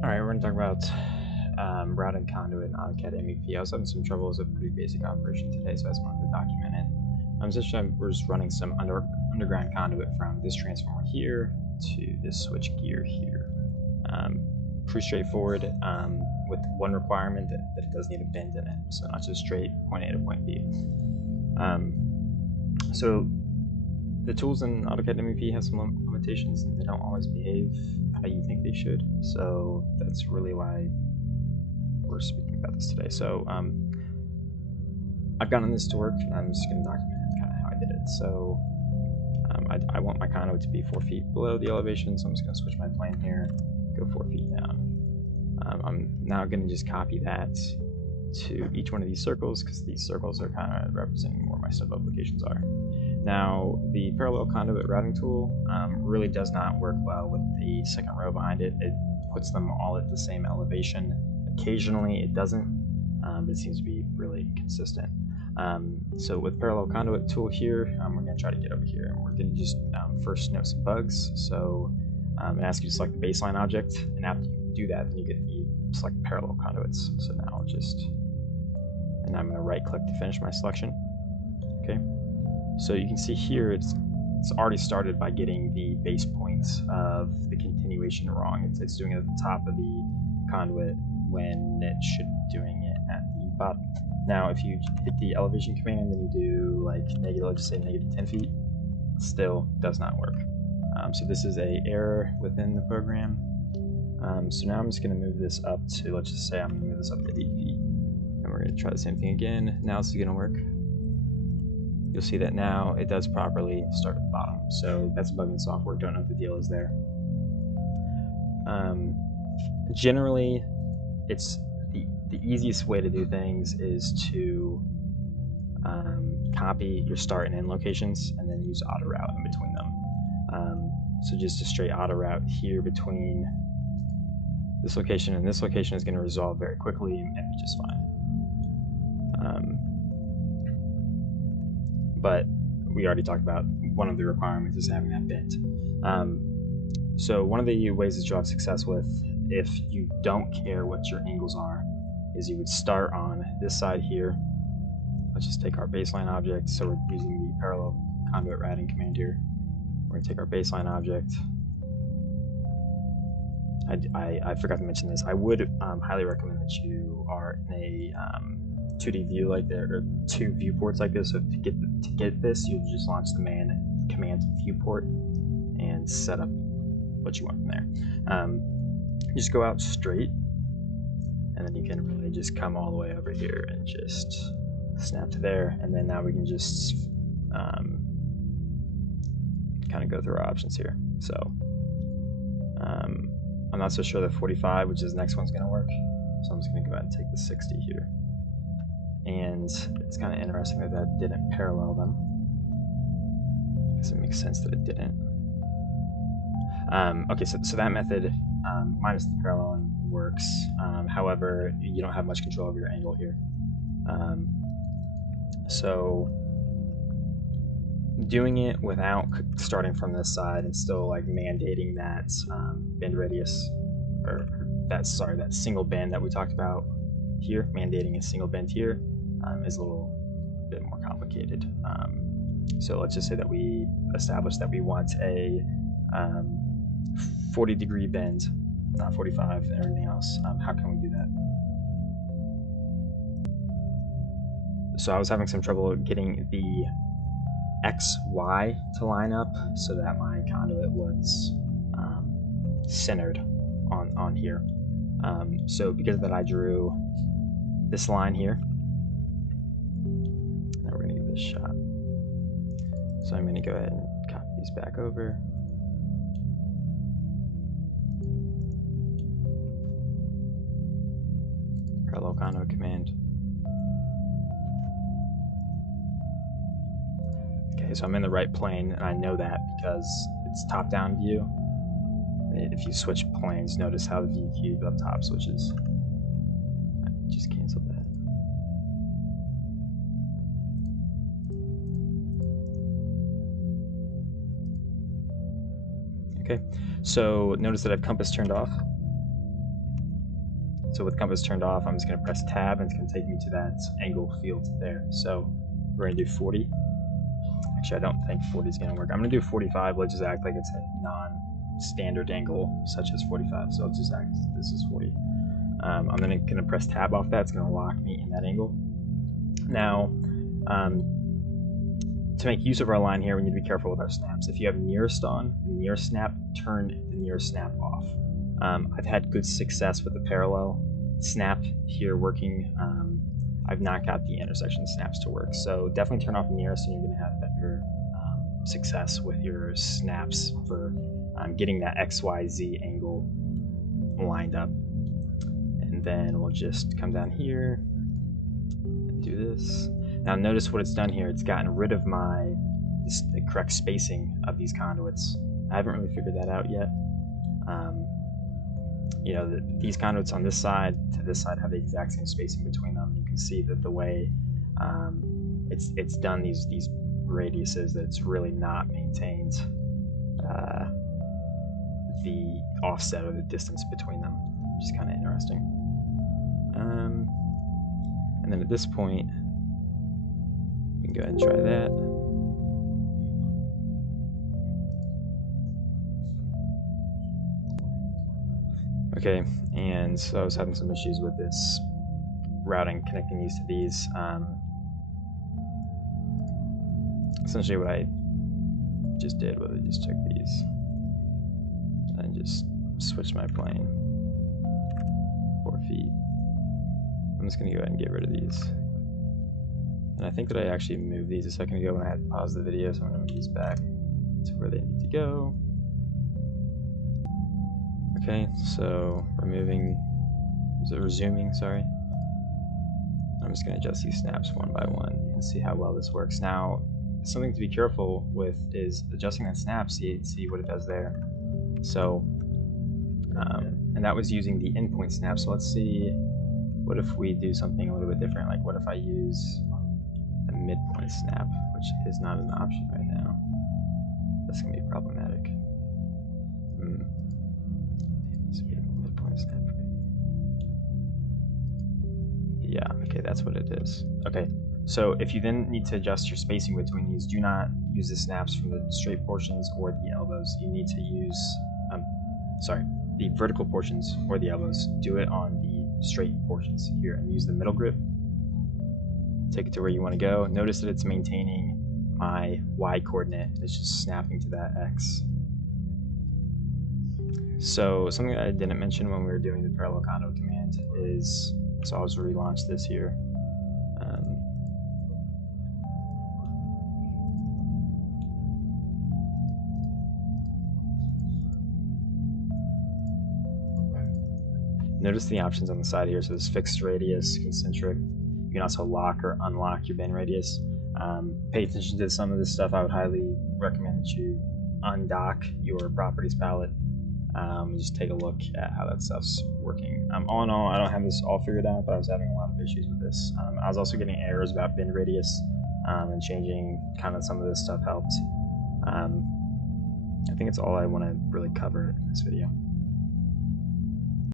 All right, we're going to talk about routing conduit in AutoCAD MEP. I was having some trouble with a pretty basic operation today, so I just wanted to document it. We're just running some underground conduit from this transformer here to this switch gear here. Pretty straightforward, with one requirement that it does need a bend in it, so not just straight point A to point B. So the tools in AutoCAD MEP have some limitations, and they don't always behave how you think they should. So that's really why we're speaking about this today. So I've gotten this to work, and I'm just going to document kind of how I did it. So I want my conduit to be 4 feet below the elevation, so I'm just going to switch my plane here, go 4 feet down. I'm now going to just copy that to each one of these circles, because these circles are kind of representing where my step-up locations are. Now, the parallel conduit routing tool really does not work well with the second row behind it. It puts them all at the same elevation. Occasionally it doesn't, but it seems to be really consistent. So with parallel conduit tool here, we're going to try to get over here, and we're going to just first note some bugs. So it asks you to select the baseline object, and after you do that, then you get the select parallel conduits. So now I'm going to right click to finish my selection. Okay. So you can see here it's already started by getting the base points of the continuation wrong. It's doing it at the top of the conduit when it should be doing it at the bottom. Now, if you hit the elevation command and then you do like negative, let's just say negative 10 feet, it still does not work. So this is an error within the program. So now I'm just going to move this up to, let's just say I'm going to move this up to 8 feet. And we're going to try the same thing again. Now this is going to work. You'll see that now it does properly start at the bottom. So that's a bug in software. Don't know what the deal is there. Generally, it's the easiest way to do things is to copy your start and end locations and then use auto route in between them. So just a straight auto route here between this location and this location is going to resolve very quickly and be just fine. But we already talked about one of the requirements is having that bent. So one of the ways that you'll have success with, if you don't care what your angles are, is you would start on this side here. Let's just take our baseline object. So we're using the parallel conduit routing command here. We're going to take our baseline object. I forgot to mention this. I would highly recommend that you are in a 2D view like there, or 2 viewports like this. So to get this, you just launch the command viewport and set up what you want from there. You just go out straight, and then you can really just come all the way over here and just snap to there. And then now we can just kind of go through our options here. So I'm not so sure that 45, which is the next one's going to work. So I'm just going to go ahead and take the 60 here. And it's kind of interesting that that didn't parallel them. I guess it makes sense that it didn't. Okay, so that method, minus the paralleling, works. However, you don't have much control over your angle here. So doing it without starting from this side and still like mandating that bend radius, or that single bend that we talked about here, mandating a single bend here, is a little bit more complicated. So let's just say that we establish that we want a 40-degree bend, not 45 and everything else. How can we do that? So I was having some trouble getting the XY to line up so that my conduit was centered on here. So because of that, I drew this line here. Now we're going to give this a shot. So I'm going to go ahead and copy these back over. Parallel conduit command. Okay, so I'm in the right plane, and I know that because it's top-down view. If you switch planes, notice how the view cube up top switches. I just canceled that. Okay, so notice that I've compass turned off. So with compass turned off, I'm just going to press tab, and it's going to take me to that angle field there. So we're going to do 40. Actually, I don't think 40 is going to work. I'm going to do 45. Let's just act like it's a non-standard angle, such as 45. So I'll just act this is 40. I'm then going to press tab off that. It's going to lock me in that angle. Now, to make use of our line here, we need to be careful with our snaps. If you have nearest on, the nearest snap, turn the nearest snap off. I've had good success with the parallel snap here working. I've not got the intersection snaps to work, so definitely turn off nearest, and you're going to have better success with your snaps for getting that XYZ angle lined up. And then we'll just come down here and do this. Now notice what it's done here. It's gotten rid of the correct spacing of these conduits. I haven't really figured that out yet. You know, these conduits on this side to this side have the exact same spacing between them. You can see that the way it's done these radiuses, that it's really not maintained the offset or the distance between them, which is kind of interesting. And then at this point, we can go ahead and try that. Okay, and so I was having some issues with this routing, connecting these to these. Essentially what I just did was I just took these and just switched my plane 4 feet. I'm just going to go ahead and get rid of these. And I think that I actually moved these a second ago when I had paused the video, so I'm going to move these back to where they need to go. Okay, so resuming, sorry. I'm just going to adjust these snaps one by one and see how well this works. Now, something to be careful with is adjusting that snap, see what it does there. So, and that was using the endpoint snap. So let's see, what if we do something a little bit different? Like what if I use a midpoint snap, which is not an option right now. That's going to be problematic. Midpoint snap. Yeah, okay, that's what it is. Okay, so if you then need to adjust your spacing between these, do not use the snaps from the straight portions or the elbows. You need to use, the vertical portions or the elbows. Do it on the straight portions here and use the middle grip. Take it to where you want to go. Notice that it's maintaining my Y coordinate. It's just snapping to that X. So something that I didn't mention when we were doing the parallel conduit command is, so I'll just relaunch this here. Notice the options on the side here. So there's fixed radius, concentric. You can also lock or unlock your bend radius. Pay attention to some of this stuff. I would highly recommend that you undock your properties palette. Just take a look at how that stuff's working. All in all, I don't have this all figured out, but I was having a lot of issues with this. I was also getting errors about bend radius, and changing kind of some of this stuff helped. I think it's all I want to really cover in this video.